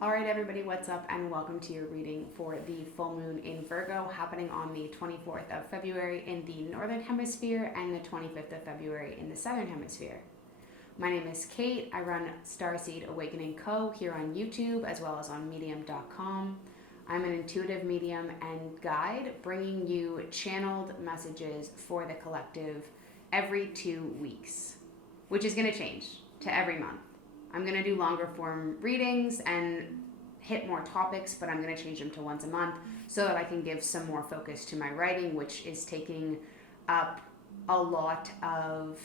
All right, everybody, what's up? And welcome to your reading for the full moon in Virgo happening on the 24th of February in the Northern Hemisphere and the 25th of February in the Southern Hemisphere. My name is Kate. I run Starseed Awakening Co. here on YouTube as well as on Medium.com. I'm an intuitive medium and guide bringing you channeled messages for the collective every 2 weeks, which is going to change to every month. I'm going to do longer form readings and hit more topics, but I'm going to change them to once a month so that I can give some more focus to my writing, which is taking up a lot of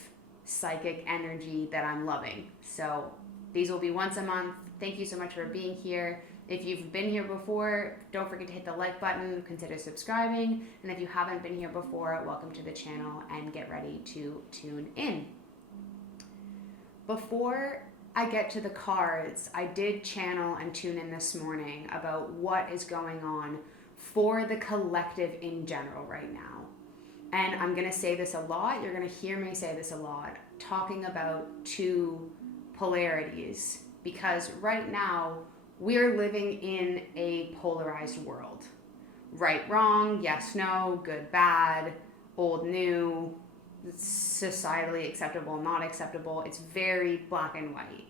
psychic energy that I'm loving. So these will be once a month. Thank you so much for being here. If you've been here before, don't forget to hit the like button, consider subscribing, and if you haven't been here before, welcome to the channel and get ready to tune in. Before I get to the cards, I did channel and tune in this morning about what is going on for the collective in general right now. And I'm going to say this a lot. You're going to hear me say this a lot, talking about two polarities, because right now we're living in a polarized world. Right, wrong, yes, no, good, bad, old, new, societally acceptable, not acceptable. It's very black and white.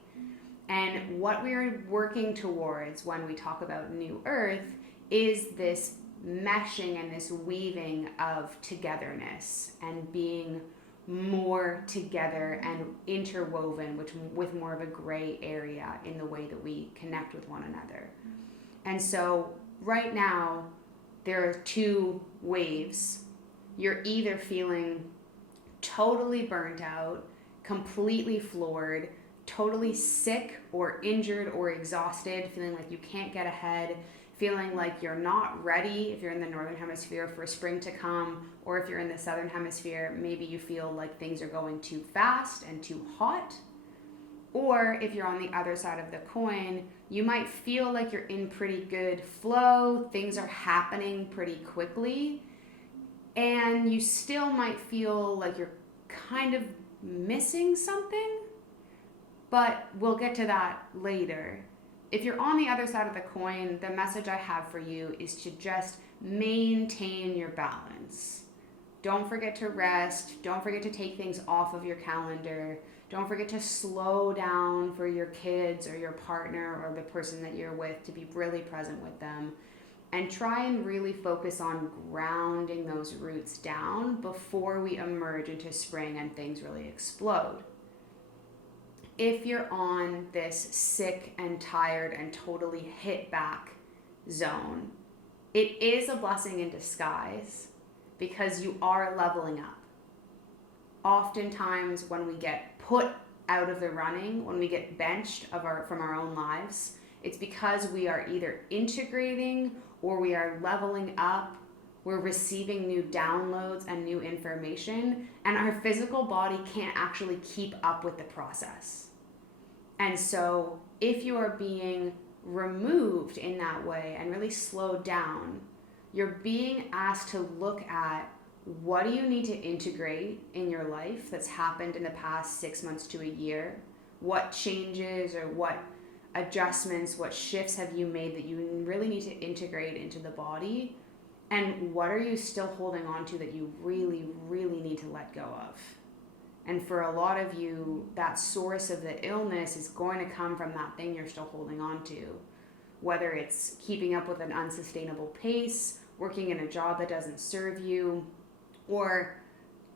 And what we're working towards when we talk about New Earth is this meshing and this weaving of togetherness and being more together and interwoven with more of a gray area in the way that we connect with one another. And so right now there are two waves. You're either feeling totally burnt out, completely floored, totally sick or injured or exhausted, feeling like you can't get ahead, feeling like you're not ready if you're in the Northern Hemisphere for spring to come, or if you're in the Southern Hemisphere, maybe you feel like things are going too fast and too hot. Or if you're on the other side of the coin, you might feel like you're in pretty good flow, things are happening pretty quickly, and you still might feel like you're kind of missing something, but we'll get to that later. If you're on the other side of the coin, the message I have for you is to just maintain your balance. Don't forget to rest. Don't forget to take things off of your calendar. Don't forget to slow down for your kids or your partner or the person that you're with, to be really present with them. And try and really focus on grounding those roots down before we emerge into spring and things really explode. If you're on this sick and tired and totally hit back zone, it is a blessing in disguise because you are leveling up. Oftentimes when we get put out of the running, when we get benched from our own lives, it's because we are either integrating or we are leveling up, we're receiving new downloads and new information, and our physical body can't actually keep up with the process. And so if you are being removed in that way and really slowed down, you're being asked to look at what do you need to integrate in your life that's happened in the past 6 months to a year? What changes or what adjustments, what shifts have you made that you really need to integrate into the body? And what are you still holding on to that you really, really need to let go of? And for a lot of you, that source of the illness is going to come from that thing you're still holding on to. Whether it's keeping up with an unsustainable pace, working in a job that doesn't serve you, or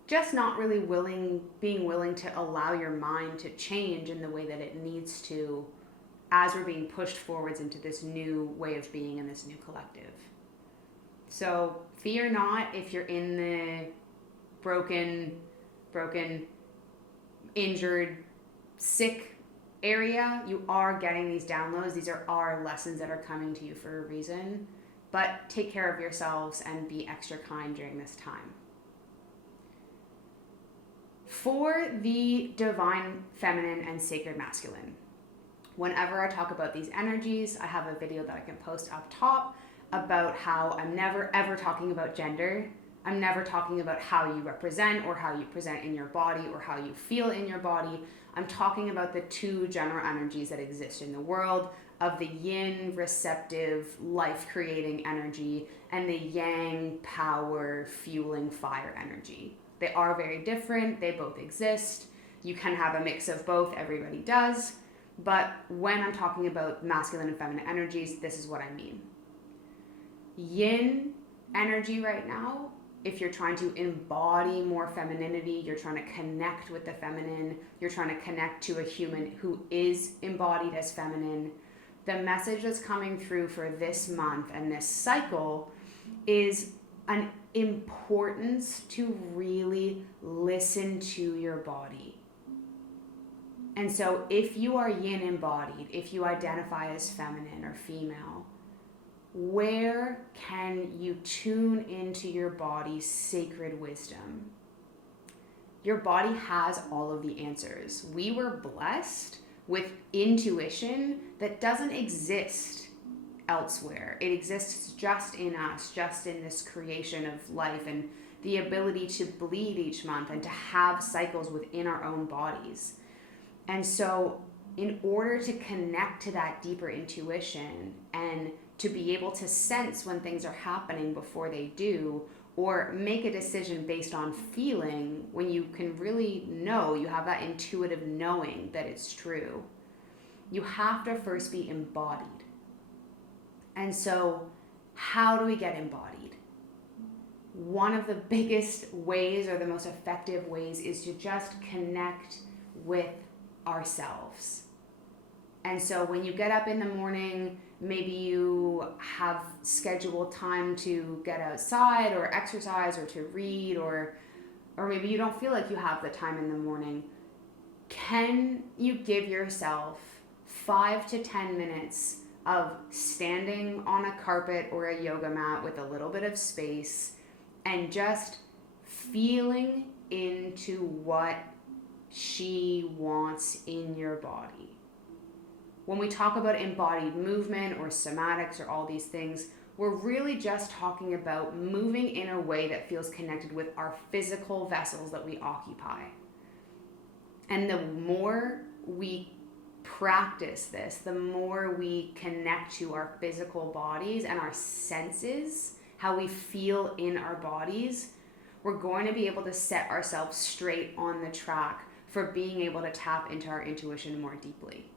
just not really being willing to allow your mind to change in the way that it needs to as we're being pushed forwards into this new way of being in this new collective. So fear not if you're in the broken, injured, sick area. You are getting these downloads. These are our lessons that are coming to you for a reason. But take care of yourselves and be extra kind during this time. For the divine feminine and sacred masculine, whenever I talk about these energies, I have a video that I can post up top about how I'm never ever talking about gender. I'm never talking about how you represent or how you present in your body or how you feel in your body. I'm talking about the two general energies that exist in the world of the yin, receptive, life-creating energy, and the yang, power, fueling, fire energy. They are very different. They both exist. You can have a mix of both. Everybody does. But when I'm talking about masculine and feminine energies, this is what I mean. Yin energy right now, if you're trying to embody more femininity, you're trying to connect with the feminine, you're trying to connect to a human who is embodied as feminine, the message that's coming through for this month and this cycle is an importance to really listen to your body. And so if you are yin embodied, if you identify as feminine or female, where can you tune into your body's sacred wisdom? Your body has all of the answers. We were blessed with intuition that doesn't exist elsewhere. It exists just in us, just in this creation of life and the ability to bleed each month and to have cycles within our own bodies. And so in order to connect to that deeper intuition and to be able to sense when things are happening before they do, or make a decision based on feeling when you can really know, you have that intuitive knowing that it's true, you have to first be embodied. And so how do we get embodied? One of the biggest ways or the most effective ways is to just connect with ourselves. And so when you get up in the morning, maybe you have scheduled time to get outside or exercise or to read, or maybe you don't feel like you have the time in the morning. Can you give yourself 5 to 10 minutes of standing on a carpet or a yoga mat with a little bit of space and just feeling into what she wants in your body? When we talk about embodied movement or somatics or all these things, we're really just talking about moving in a way that feels connected with our physical vessels that we occupy. And the more we practice this, the more we connect to our physical bodies and our senses, how we feel in our bodies, we're going to be able to set ourselves straight on the track for being able to tap into our intuition more deeply.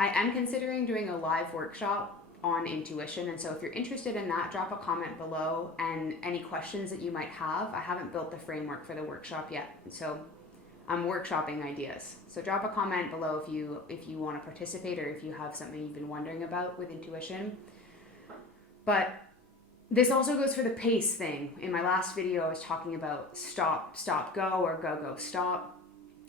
I am considering doing a live workshop on intuition, and so if you're interested in that, drop a comment below and any questions that you might have. I haven't built the framework for the workshop yet, so I'm workshopping ideas. So drop a comment below if you want to participate or if you have something you've been wondering about with intuition. But this also goes for the pace thing. In my last video, I was talking about stop, stop, go, or go, go, stop.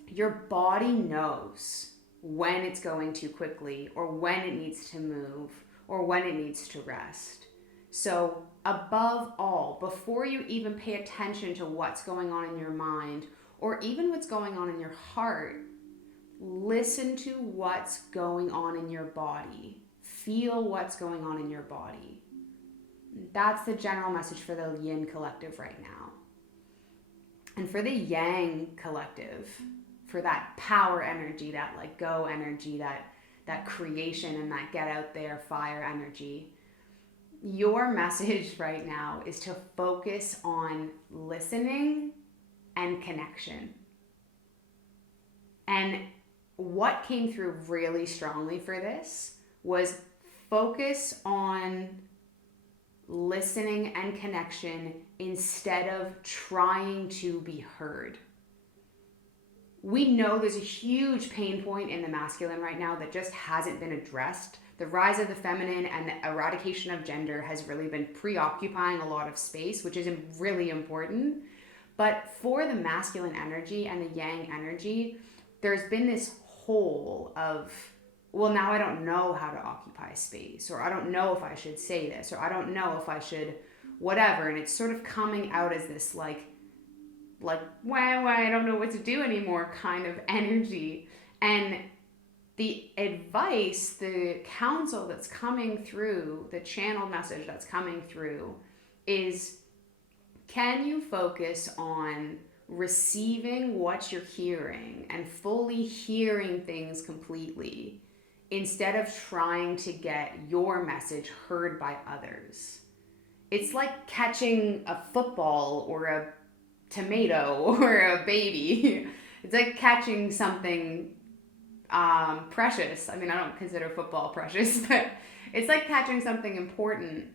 Your body knows when it's going too quickly, or when it needs to move, or when it needs to rest. So above all, before you even pay attention to what's going on in your mind, or even what's going on in your heart, listen to what's going on in your body. Feel what's going on in your body. That's the general message for the Yin collective right now. And for the Yang collective, for that power energy, that like go energy, that creation and that get out there fire energy, your message right now is to focus on listening and connection. And what came through really strongly for this was focus on listening and connection instead of trying to be heard. We know there's a huge pain point in the masculine right now that just hasn't been addressed. The rise of the feminine and the eradication of gender has really been preoccupying a lot of space, which is really important. But for the masculine energy and the yang energy, there's been this hole of, well, now I don't know how to occupy space, or I don't know if I should say this, or I don't know if I should whatever. And it's sort of coming out as this like, why, I don't know what to do anymore kind of energy. And the advice, the counsel that's coming through, the channeled message that's coming through is Can you focus on receiving what you're hearing and fully hearing things completely instead of trying to get your message heard by others? It's like catching a football or a tomato or a baby. It's like catching something precious. I mean, I don't consider football precious, but it's like catching something important.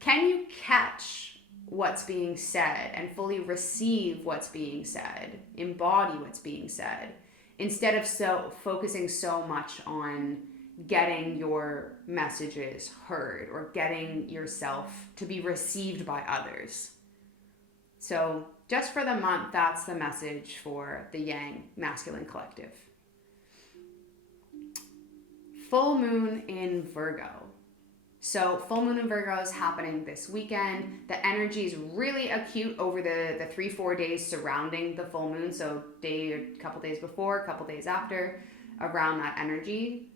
Can you catch what's being said and fully receive what's being said, embody what's being said, instead of focusing so much on getting your messages heard or getting yourself to be received by others? So just for the month, that's the message for the Yang Masculine Collective. Full moon in Virgo. So full moon in Virgo is happening this weekend. The energy is really acute over the 3-4 days surrounding the full moon. So a couple days before, a couple days after, around that energy.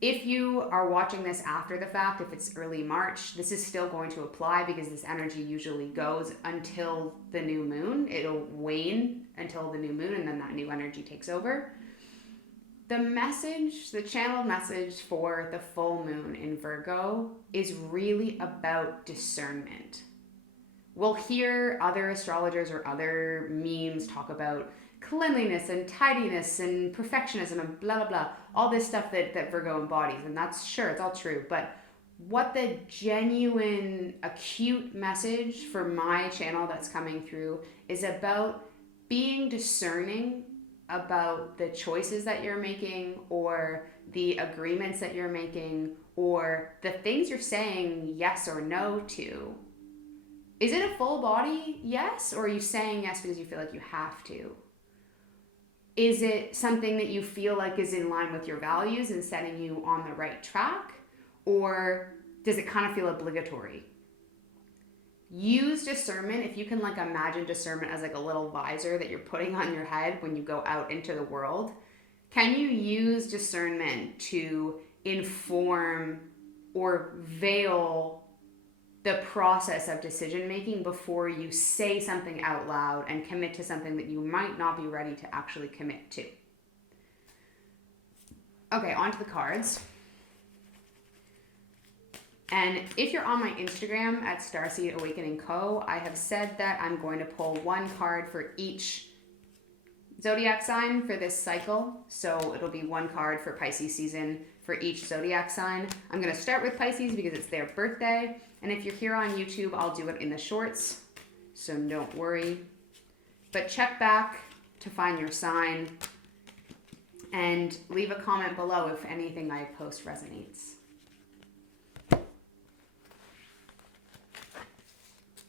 If you are watching this after the fact, if it's early March, this is still going to apply because this energy usually goes until the new moon. It'll wane until the new moon, and then that new energy takes over. The message, the channeled message for the full moon in Virgo is really about discernment. We'll hear other astrologers or other memes talk about cleanliness and tidiness and perfectionism and blah, blah, blah. All this stuff that Virgo embodies. And that's sure, it's all true. But what the genuine acute message for my channel that's coming through is about being discerning about the choices that you're making or the agreements that you're making or the things you're saying yes or no to. Is it a full body yes, or are you saying yes because you feel like you have to? Is it something that you feel like is in line with your values and setting you on the right track? Or does it kind of feel obligatory? Use discernment. If you can imagine discernment as a little visor that you're putting on your head when you go out into the world, can you use discernment to inform or veil the process of decision making before you say something out loud and commit to something that you might not be ready to actually commit to? Okay, on to the cards. And if you're on my Instagram at Starseed Awakening Co., I have said that I'm going to pull one card for each zodiac sign for this cycle. So it'll be one card for Pisces season for each zodiac sign. I'm going to start with Pisces because it's their birthday. And if you're here on YouTube, I'll do it in the shorts, so don't worry. But check back to find your sign and leave a comment below if anything I post resonates.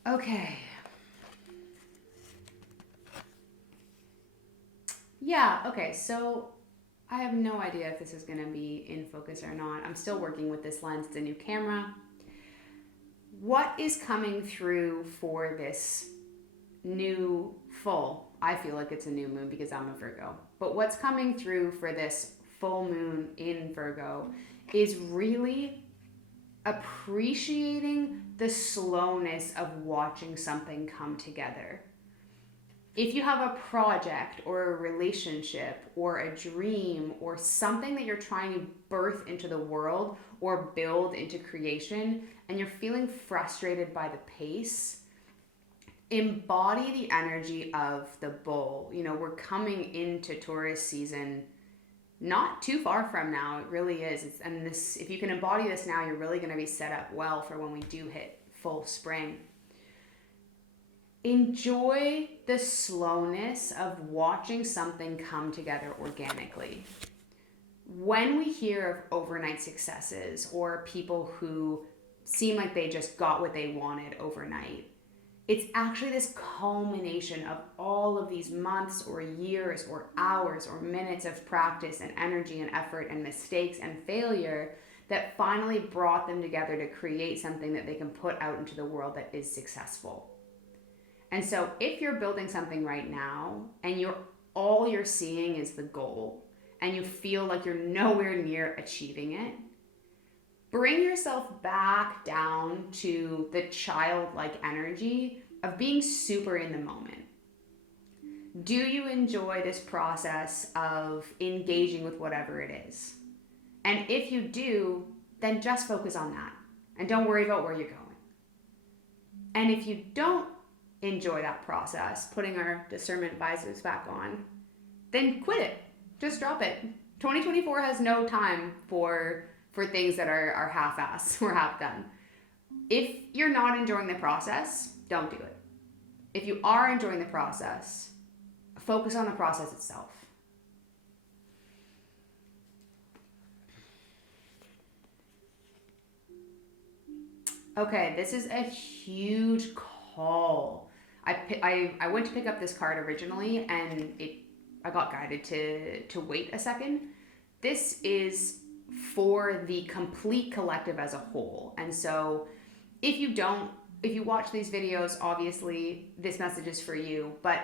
Okay. Yeah, okay, so I have no idea if this is going to be in focus or not. I'm still working with this lens. It's a new camera. What is coming through for this new full? I feel like it's a new moon because I'm a Virgo. But what's coming through for this full moon in Virgo is really appreciating the slowness of watching something come together. If you have a project or a relationship or a dream or something that you're trying to birth into the world or build into creation and you're feeling frustrated by the pace, embody the energy of the bull. You know, we're coming into Taurus season not too far from now. It really is. If you can embody this now, you're really going to be set up well for when we do hit full spring. Enjoy the slowness of watching something come together organically. When we hear of overnight successes or people who seem like they just got what they wanted overnight, it's actually this culmination of all of these months or years or hours or minutes of practice and energy and effort and mistakes and failure that finally brought them together to create something that they can put out into the world that is successful. And so if you're building something right now and all you're seeing is the goal and you feel like you're nowhere near achieving it, bring yourself back down to the childlike energy of being super in the moment. Do you enjoy this process of engaging with whatever it is? And if you do, then just focus on that and don't worry about where you're going. And if you don't enjoy that process, putting our discernment visors back on, then quit it. Just drop it. 2024 has no time for things that are half-assed or half-done. If you're not enjoying the process, don't do it. If you are enjoying the process, focus on the process itself. Okay, this is a huge call. I went to pick up this card originally, and I got guided to wait a second. This is for the complete collective as a whole. And so if you watch these videos, obviously this message is for you, but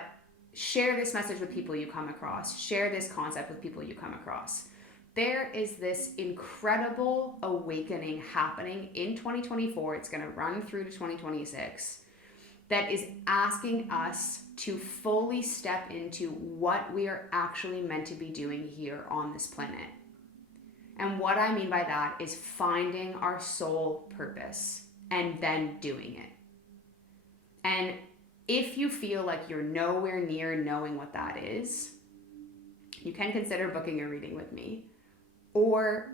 share this message with people you come across. Share this concept with people you come across. There is this incredible awakening happening in 2024. It's going to run through to 2026 that is asking us to fully step into what we are actually meant to be doing here on this planet. And what I mean by that is finding our soul purpose and then doing it. And if you feel like you're nowhere near knowing what that is, you can consider booking a reading with me, or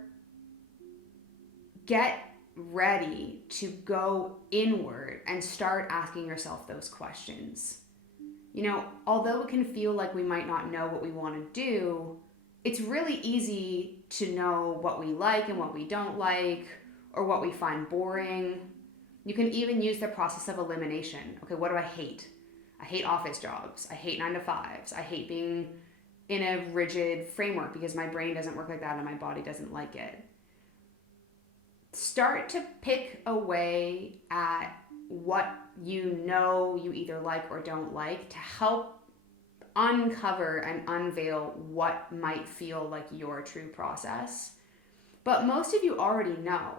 get ready to go inward and start asking yourself those questions. Although it can feel like we might not know what we want to do, it's really easy to know what we like and what we don't like, or what we find boring. You can even use the process of elimination. Okay, what do I hate? I hate office jobs. I hate 9-to-5s. I hate being in a rigid framework because my brain doesn't work like that and my body doesn't like it. Start to pick away at what you either like or don't like to help uncover and unveil what might feel like your true process. But most of you already know,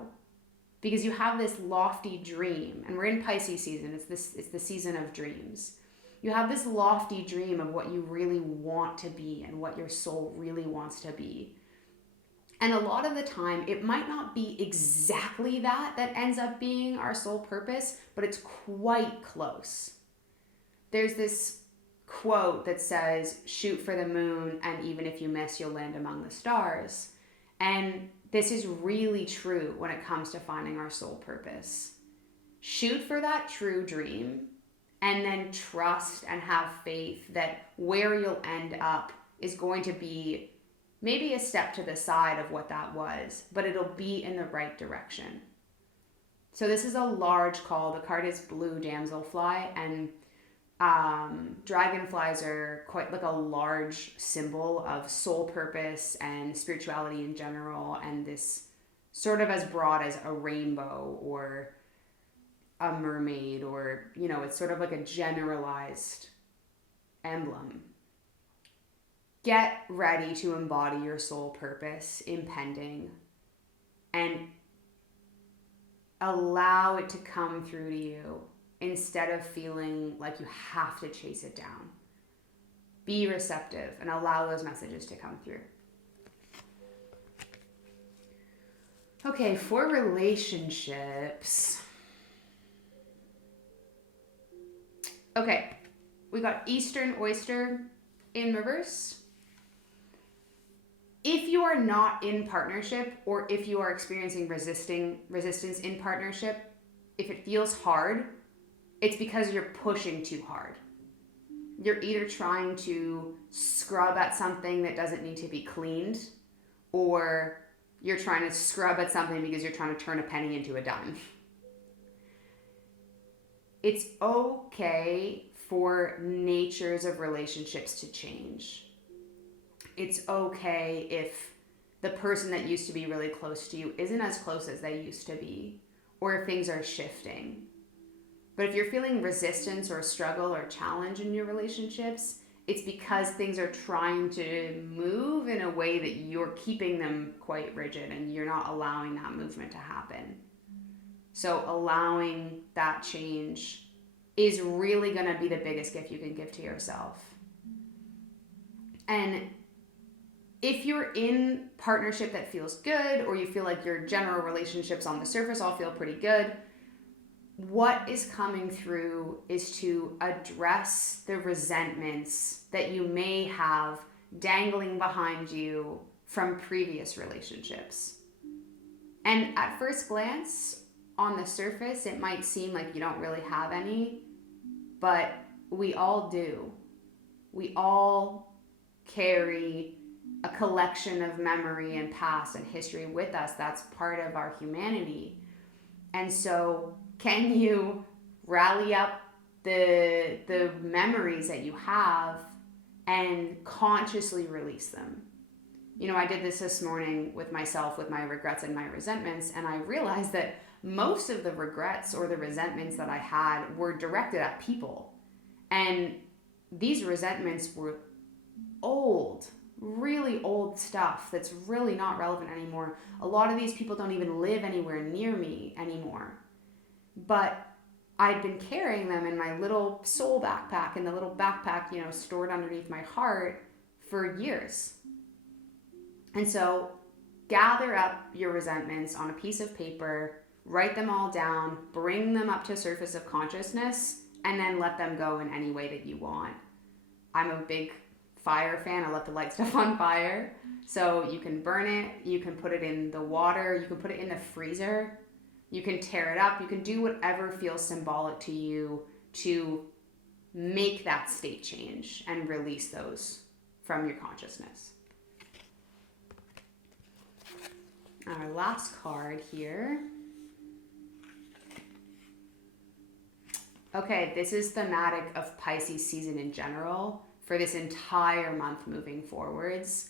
because you have this lofty dream, and we're in Pisces season. It's the season of dreams. You have this lofty dream of what you really want to be and what your soul really wants to be. And a lot of the time, it might not be exactly that ends up being our soul purpose, but it's quite close. There's this quote that says, shoot for the moon, and even if you miss, you'll land among the stars. And this is really true when it comes to finding our soul purpose. Shoot for that true dream, and then trust and have faith that where you'll end up is going to be maybe a step to the side of what that was, but it'll be in the right direction. So this is a large call. The card is blue damselfly, and dragonflies are quite like a large symbol of soul purpose and spirituality in general, and this sort of as broad as a rainbow or a mermaid, or it's sort of like a generalized emblem. Get ready to embody your soul purpose impending, and allow it to come through to you instead of feeling like you have to chase it down. Be receptive and allow those messages to come through. Okay, for relationships. Okay, we got Eastern Oyster in reverse. If you are not in partnership, or if you are experiencing resistance in partnership, if it feels hard, it's because you're pushing too hard. You're either trying to scrub at something that doesn't need to be cleaned, or you're trying to scrub at something because you're trying to turn a penny into a dime. It's okay for natures of relationships to change. It's okay if the person that used to be really close to you isn't as close as they used to be, or if things are shifting. But if you're feeling resistance or struggle or challenge in your relationships, it's because things are trying to move in a way that you're keeping them quite rigid and you're not allowing that movement to happen. So allowing that change is really going to be the biggest gift you can give to yourself. And if you're in partnership that feels good, or you feel like your general relationships on the surface all feel pretty good, what is coming through is to address the resentments that you may have dangling behind you from previous relationships. And at first glance, on the surface, it might seem like you don't really have any, but we all do. We all carry a collection of memory and past and history with us. That's part of our humanity. And so can you rally up the memories that you have and consciously release them? You know, I did this morning with myself, with my regrets and my resentments, and I realized that most of the regrets or the resentments that I had were directed at people. And these resentments were old, really old stuff that's really not relevant anymore. A lot of these people don't even live anywhere near me anymore. But I'd been carrying them in my little soul backpack, in the little backpack, you know, stored underneath my heart for years. And so gather up your resentments on a piece of paper, write them all down, bring them up to a surface of consciousness, and then let them go in any way that you want. I'm a big fire fan. I love to light stuff on fire. So you can burn it, you can put it in the water, you can put it in the freezer, you can tear it up, you can do whatever feels symbolic to you to make that state change and release those from your consciousness. Our last card here. Okay, this is thematic of Pisces season in general for this entire month moving forwards.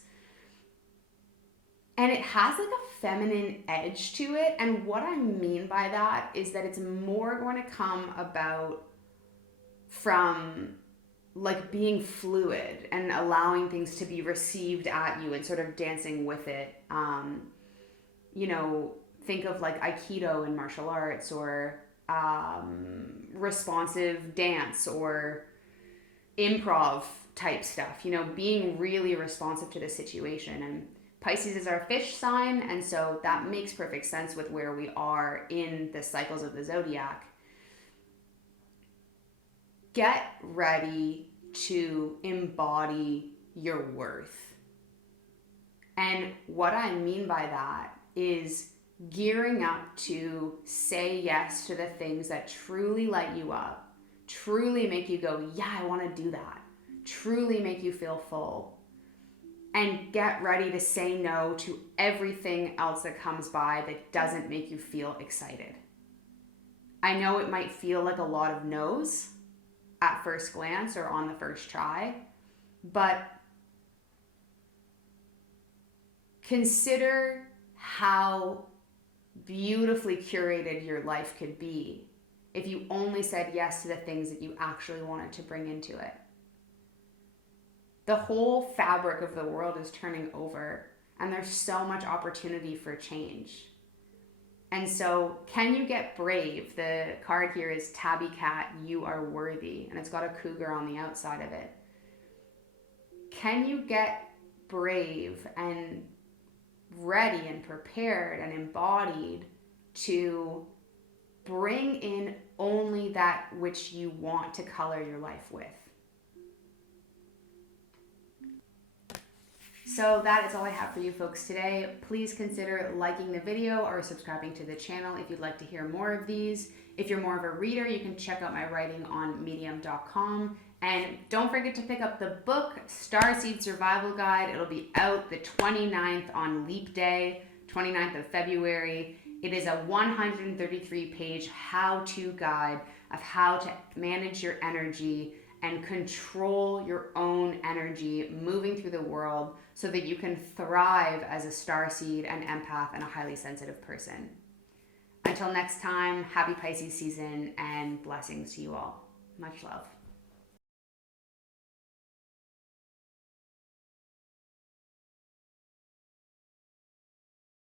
And it has like a feminine edge to it. And what I mean by that is that it's more going to come about from like being fluid and allowing things to be received at you and sort of dancing with it. You know, think of like Aikido in martial arts, or responsive dance, or improv type stuff, you know, being really responsive to the situation. And Pisces is our fish sign, and so that makes perfect sense with where we are in the cycles of the zodiac. Get ready to embody your worth. And what I mean by that is gearing up to say yes to the things that truly light you up, truly make you go, yeah, I want to do that, truly make you feel full. And get ready to say no to everything else that comes by that doesn't make you feel excited. I know it might feel like a lot of no's at first glance or on the first try, but consider how beautifully curated your life could be if you only said yes to the things that you actually wanted to bring into it. The whole fabric of the world is turning over, and there's so much opportunity for change. And so, can you get brave? The card here is Tabby Cat, you are worthy, and it's got a cougar on the outside of it. Can you get brave and ready and prepared and embodied to bring in only that which you want to color your life with? So that is all I have for you folks today. Please consider liking the video or subscribing to the channel if you'd like to hear more of these. If you're more of a reader, you can check out my writing on medium.com. And don't forget to pick up the book, Starseed Survival Guide. It'll be out the 29th on Leap Day, 29th of February. It is a 133-page how-to guide of how to manage your energy and control your own energy moving through the world so that you can thrive as a starseed, an empath, and a highly sensitive person. Until next time, happy Pisces season and blessings to you all. Much love.